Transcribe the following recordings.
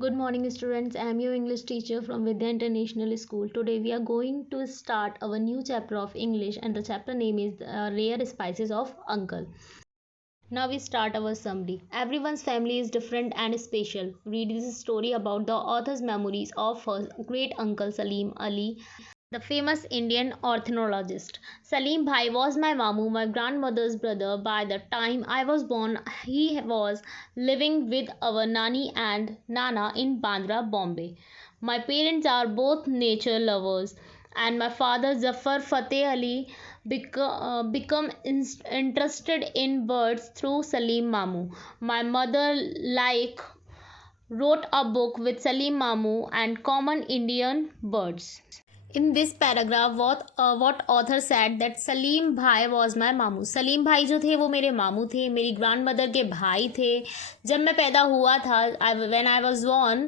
Good morning, students. I am your English teacher from Vidya International School. Today, we are going to start our new chapter of English, and the chapter name is Rare Spices of Uncle. Now, we start our summary. Everyone's family is different and special. Read this story about the author's memories of her great uncle Salim Ali, the famous Indian ornithologist. Salim Bhai was my mamu, my grandmother's brother. By the time I was born, he was living with our Nani and Nana in Bandra, Bombay. My parents are both nature lovers, and my father Zafar Fateh Ali become interested in birds through Salim Mamu. My mother wrote a book with Salim Mamu and common Indian birds. In this paragraph, what author said that Salim Bhai was my मामू. सलीम भाई जो थे वो मेरे मामू थे, मेरी grand mother के भाई थे. जब मैं पैदा हुआ था, when I was born,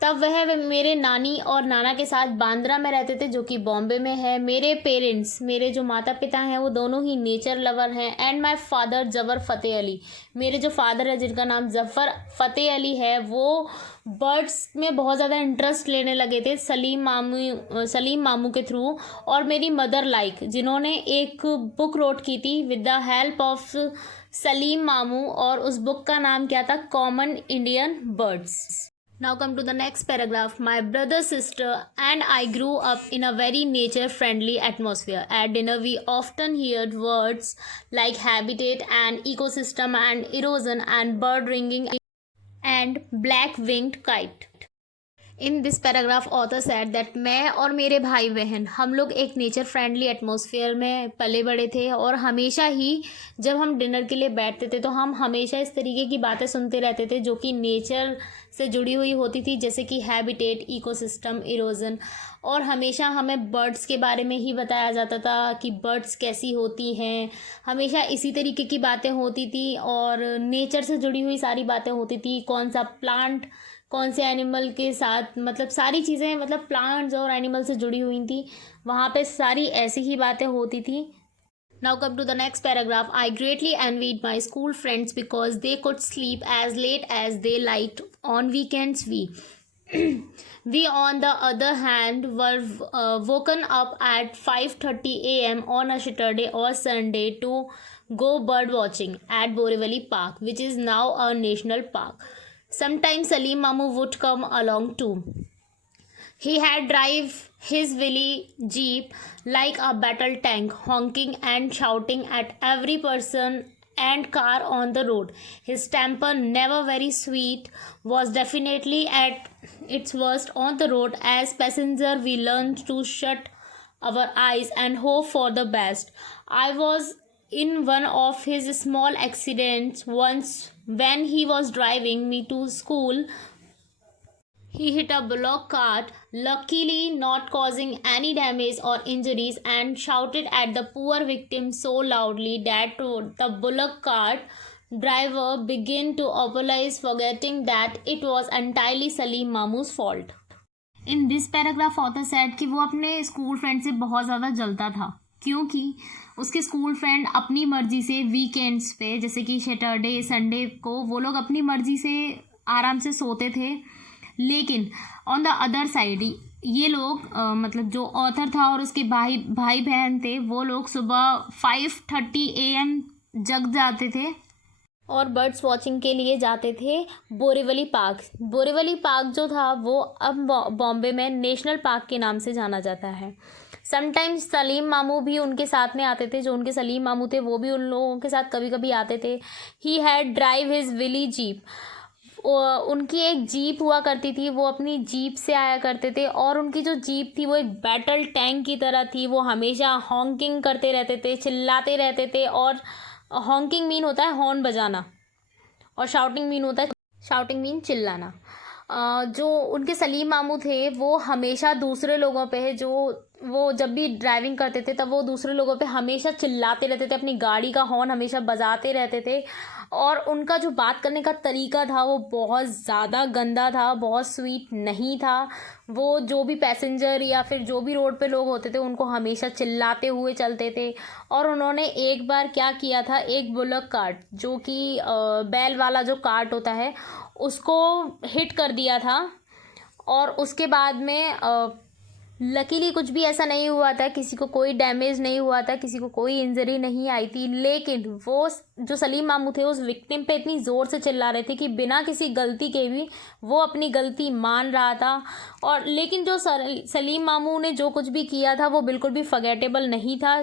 तब वह मेरे नानी और नाना के साथ बांद्रा में रहते थे, जो कि बॉम्बे में है. मेरे पेरेंट्स, मेरे जो माता पिता हैं, वो दोनों ही नेचर लवर हैं. And my father Zafar Fateh Ali, मेरे जो फादर है जिनका नाम जफर फ़तेह अली है, वो बर्ड्स में बहुत ज़्यादा इंटरेस्ट लेने लगे थे सलीम मामू के थ्रू. और मेरी मदर जिन्होंने एक बुक रोट की थी with the help of Salim मामू, और उस बुक का नाम क्या था? Common Indian birds. Now come to the next paragraph. My brother, sister and I grew up in a very nature-friendly atmosphere. At dinner, we often heard words like habitat and ecosystem and erosion and bird ringing and black-winged kite. In this paragraph author said that मैं और मेरे भाई बहन हम लोग एक nature friendly atmosphere में पले बड़े थे, और हमेशा ही जब हम डिनर के लिए बैठते थे तो हम हमेशा इस तरीके की बातें सुनते रहते थे जो कि नेचर से जुड़ी हुई होती थी, जैसे कि हैबिटेट, इकोसिस्टम, इरोजन. और हमेशा हमें बर्ड्स के बारे में ही बताया जाता था कि बर्ड्स कैसी होती हैं. हमेशा इसी तरीके की बातें होती थी और नेचर से जुड़ी हुई सारी बातें होती थी. कौन सा प्लांट कौन से एनिमल के साथ, मतलब सारी चीज़ें, मतलब प्लांट्स और एनिमल से जुड़ी हुई थी. वहाँ पे सारी ऐसी ही बातें होती थी. Now come to the next paragraph. I greatly envied my school friends because they could sleep as late as they liked on weekends. We on the other hand were woken up at 5:30 a.m. on a Saturday or Sunday to go bird watching at Borivali Park, which is now a national park. Sometimes Salim Mamu would come along too. He had drive his Willy Jeep like a battle tank, honking and shouting at every person and car on the road. His temper, never very sweet, was definitely at its worst on the road. As passenger, we learned to shut our eyes and hope for the best. I was in one of his small accidents once when he was driving me to school. He hit a bullock cart, luckily not causing any damage or injuries, and shouted at the poor victim so loudly that the bullock cart driver began to apologize, forgetting that it was entirely Salim Mamu's fault. In this paragraph, author said कि वो अपने school friend से बहुत ज़्यादा जलता था, क्योंकि उसके स्कूल फ्रेंड अपनी मर्जी से वीकेंड्स पे, जैसे कि सैटरडे संडे को, वो लोग अपनी मर्जी से आराम से सोते थे. लेकिन ऑन द अदर साइड ये लोग मतलब जो ऑथर था और उसके भाई बहन थे, वो लोग सुबह 5:30 AM जग जाते थे और बर्ड्स वॉचिंग के लिए जाते थे बोरीवली पार्क. बोरीवली पार्क जो था वो अब बॉम्बे में नेशनल पार्क के नाम से जाना जाता है. समटाइम्स सलीम मामू भी उनके साथ में आते थे. जो उनके सलीम मामू थे वो भी उन लोगों के साथ कभी कभी आते थे. He had drive his Willys jeep, उनकी एक जीप हुआ करती थी, वो अपनी जीप से आया करते थे. और उनकी जो जीप थी वो एक बैटल टैंक की तरह थी. वो हमेशा हॉन्किंग करते रहते थे, चिल्लाते रहते थे. और हॉन्किंग मीन होता है हॉर्न बजाना, और शाउटिंग मीन चिल्लाना. जो उनके सलीम मामू थे वो हमेशा दूसरे लोगों पे, जो वो जब भी ड्राइविंग करते थे तब वो दूसरे लोगों पे हमेशा चिल्लाते रहते थे, अपनी गाड़ी का हॉर्न हमेशा बजाते रहते थे. और उनका जो बात करने का तरीका था वो बहुत ज़्यादा गंदा था, बहुत स्वीट नहीं था। वो जो भी पैसेंजर या फिर जो भी रोड पे लोग होते थे उनको हमेशा चिल्लाते हुए चलते थे। और उन्होंने एक बार क्या किया था, एक बुलक कार्ट जो कि बैल वाला जो कार्ट होता है उसको हिट कर दिया था। और उसके बाद में लकीली कुछ भी ऐसा नहीं हुआ था, किसी को कोई डैमेज नहीं हुआ था, किसी को कोई इंजरी नहीं आई थी। लेकिन वो जो सलीम मामू थे उस विक्टिम पे इतनी ज़ोर से चिल्ला रहे थे कि बिना किसी गलती के भी वो अपनी गलती मान रहा था। और लेकिन जो सलीम मामू ने जो कुछ भी किया था वो बिल्कुल भी फॉरगेटेबल नहीं था।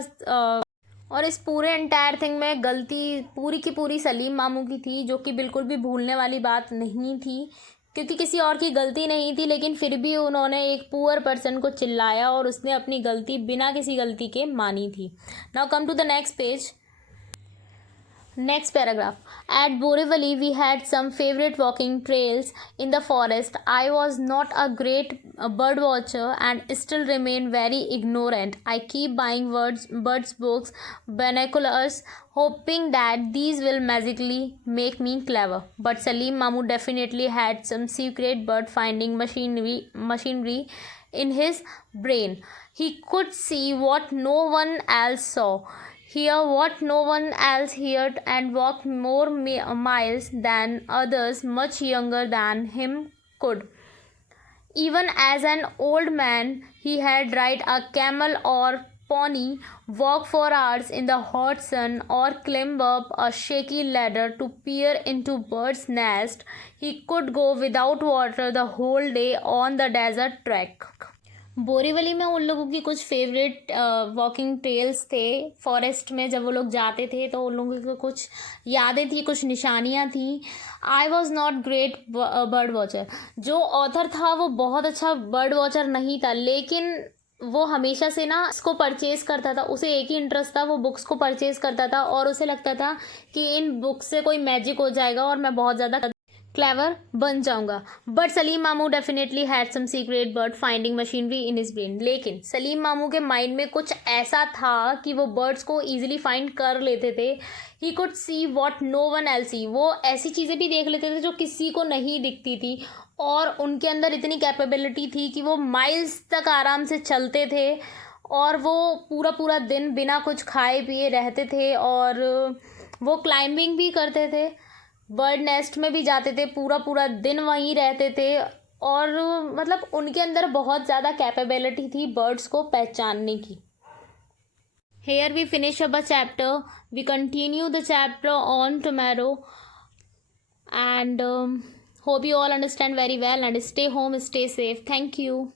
और इस पूरे एंटायर थिंग में गलती पूरी की पूरी सलीम मामू की थी, जो कि बिल्कुल भी भूलने वाली बात नहीं थी, क्योंकि किसी और की गलती नहीं थी। लेकिन फिर भी उन्होंने एक पुअर पर्सन को चिल्लाया और उसने अपनी गलती बिना किसी गलती के मानी थी। Now come to the next page. Next paragraph. At Borivali, we had some favorite walking trails in the forest. I was not a great bird watcher and still remain very ignorant. I keep buying birds books, binoculars, hoping that these will magically make me clever. But Salim Mamu definitely had some secret bird finding machinery in his brain. He could see what no one else saw, hear what no one else heard, and walk more miles than others much younger than him could. Even as an old man, he had ride a camel or pony, walk for hours in the hot sun, or climb up a shaky ladder to peer into birds' nest. He could go without water the whole day on the desert trek. Borivali में उन लोगों की कुछ favourite walking trails थे forest में। जब वो लोग जाते थे तो उन लोगों को कुछ यादें थी, कुछ निशानियाँ थी। I was not great bird watcher. जो ऑथर था वो बहुत अच्छा बर्ड वॉचर नहीं था, लेकिन वो हमेशा से ना इसको परचेज़ करता था। उसे एक ही इंटरेस्ट था, वो बुक्स को परचेज़ करता था और उसे लगता था कि इन बुक्स से कोई मैजिक हो जाएगा और मैं बहुत ज़्यादा क्लेवर बन जाऊंगा। बट सलीम मामू definitely had some secret bird finding machinery in his brain. लेकिन सलीम मामू के माइंड में कुछ ऐसा था कि वो बर्ड्स को ईजिली फाइंड कर लेते थे। He could see what no one else see. वो ऐसी चीज़ें भी देख लेते थे जो किसी को नहीं दिखती थी। और उनके अंदर इतनी कैपेबिलिटी थी कि वो माइल्स तक आराम से चलते थे और वो पूरा पूरा दिन बिना कुछ खाए पिए रहते थे। और वो क्लाइंबिंग भी करते थे, बर्ड नेस्ट में भी जाते थे, पूरा पूरा दिन वहीं रहते थे। और मतलब उनके अंदर बहुत ज़्यादा कैपेबिलिटी थी बर्ड्स को पहचानने की। Here we finish up a chapter, we continue the chapter on tomorrow and hope you all understand very well and stay home, stay safe. Thank you.